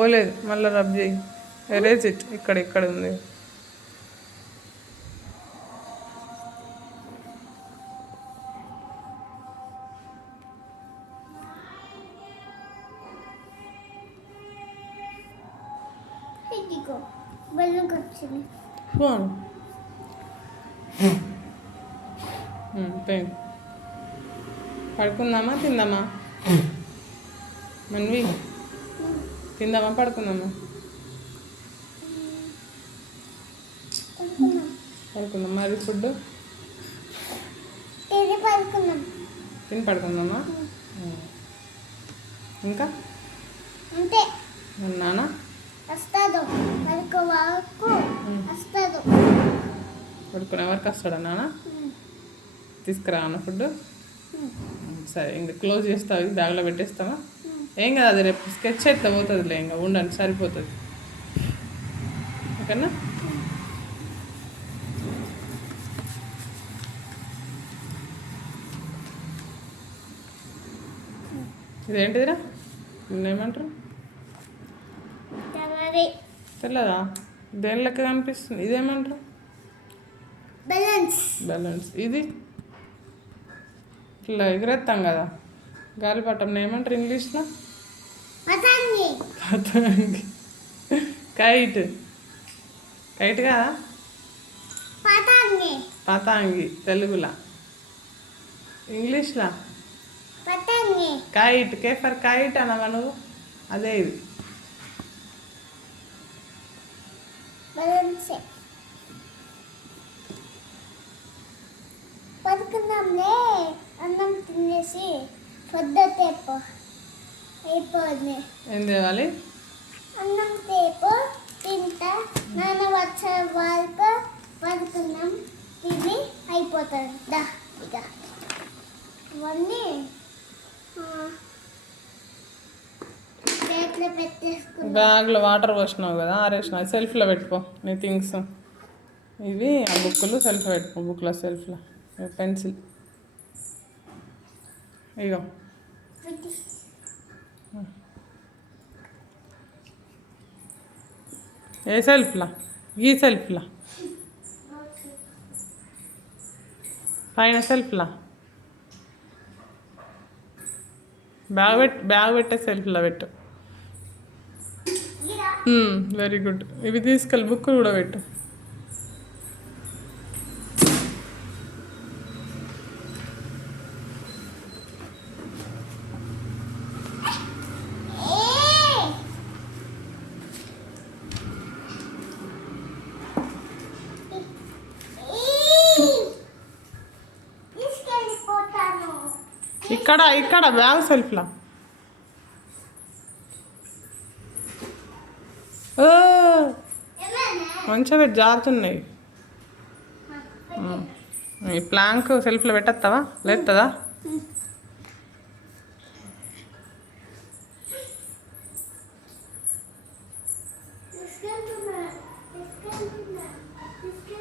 పోలేదు, మళ్ళీ రబ్ చేయి. Erase it. ఇక్కడ ఉంది. ఫోన్ పెయిన్ పడుకుందామా తిందామా? మనవి తిందామా పడుకుందామా? పడుకుందాం. మరి ఫుడ్ తిని పడుకుందామా? ఇంకా నాన్న పడుకునే వరకు వస్తాడా నాన్న? తీసుకురా అన్న ఫుడ్. సరే ఇంకా క్లోజ్ చేస్తావు, బ్యాగ్లో పెట్టేస్తావా? ఏం కదా, అది రేపు స్కెచ్ అయితే పోతుందిలే. ఇంకా ఉండండి, సరిపోతుంది. ఓకేనా? ఇదేంటిదిరా? ఏమంటారు? తెల్లదా? దేని లెక్క కనిపిస్తుంది? ఇదేమంటారు? బ్యాలెన్స్. ఇది ఇట్లా ఎగురేస్తాం కదా, గాలిపటం. ఏమంటారు ఇంగ్లీష్లో? పతంగి. కైట్. కైట్ కదా, పతంగి తెలుగులా. ఇంగ్లీష్లా కైట్. కే ఫర్ కైట్ అనవా నువ్వు? అదే ఇది. పడుకుందాంలే, అన్నం తినేసి పొద్దుటేపు అయిపోయింది. ఏం తేవాలి? అన్నం తేపు తింటా, నాన్న వచ్చే వరకు పడుకుందాం, తిని అయిపోతుంది. దా ఇక ఇవన్నీ ప్లేట్లో పెట్టేసుకున్నాం. బ్యాగ్లో వాటర్ పోసినావు కదా, ఆరేసినా. సెల్ఫ్లో పెట్టుకో నీ థింగ్స్. ఇవి ఆ బుక్లు సెల్ఫ్లో పెట్టుకో. బుక్లో సెల్ఫ్లో పెన్సిల్. ఇగో ఏ సెల్ఫ్లా? ఈ సెల్ఫ్లా? పైన సెల్ఫ్లా? బ్యాగ్ పెట్టే సెల్ఫ్లో పెట్టు. Very good. ఇవి తీసుకెళ్ళి బుక్ కూడా పెట్టు. ఇక్కడ బ్యాగ్ సెల్ఫ్లా? మంచిగా పెట్టి జారుతున్నాయి. ఈ ప్లాంక్ సెల్ఫ్లో పెట్టేస్తావా? లేస్తుందా?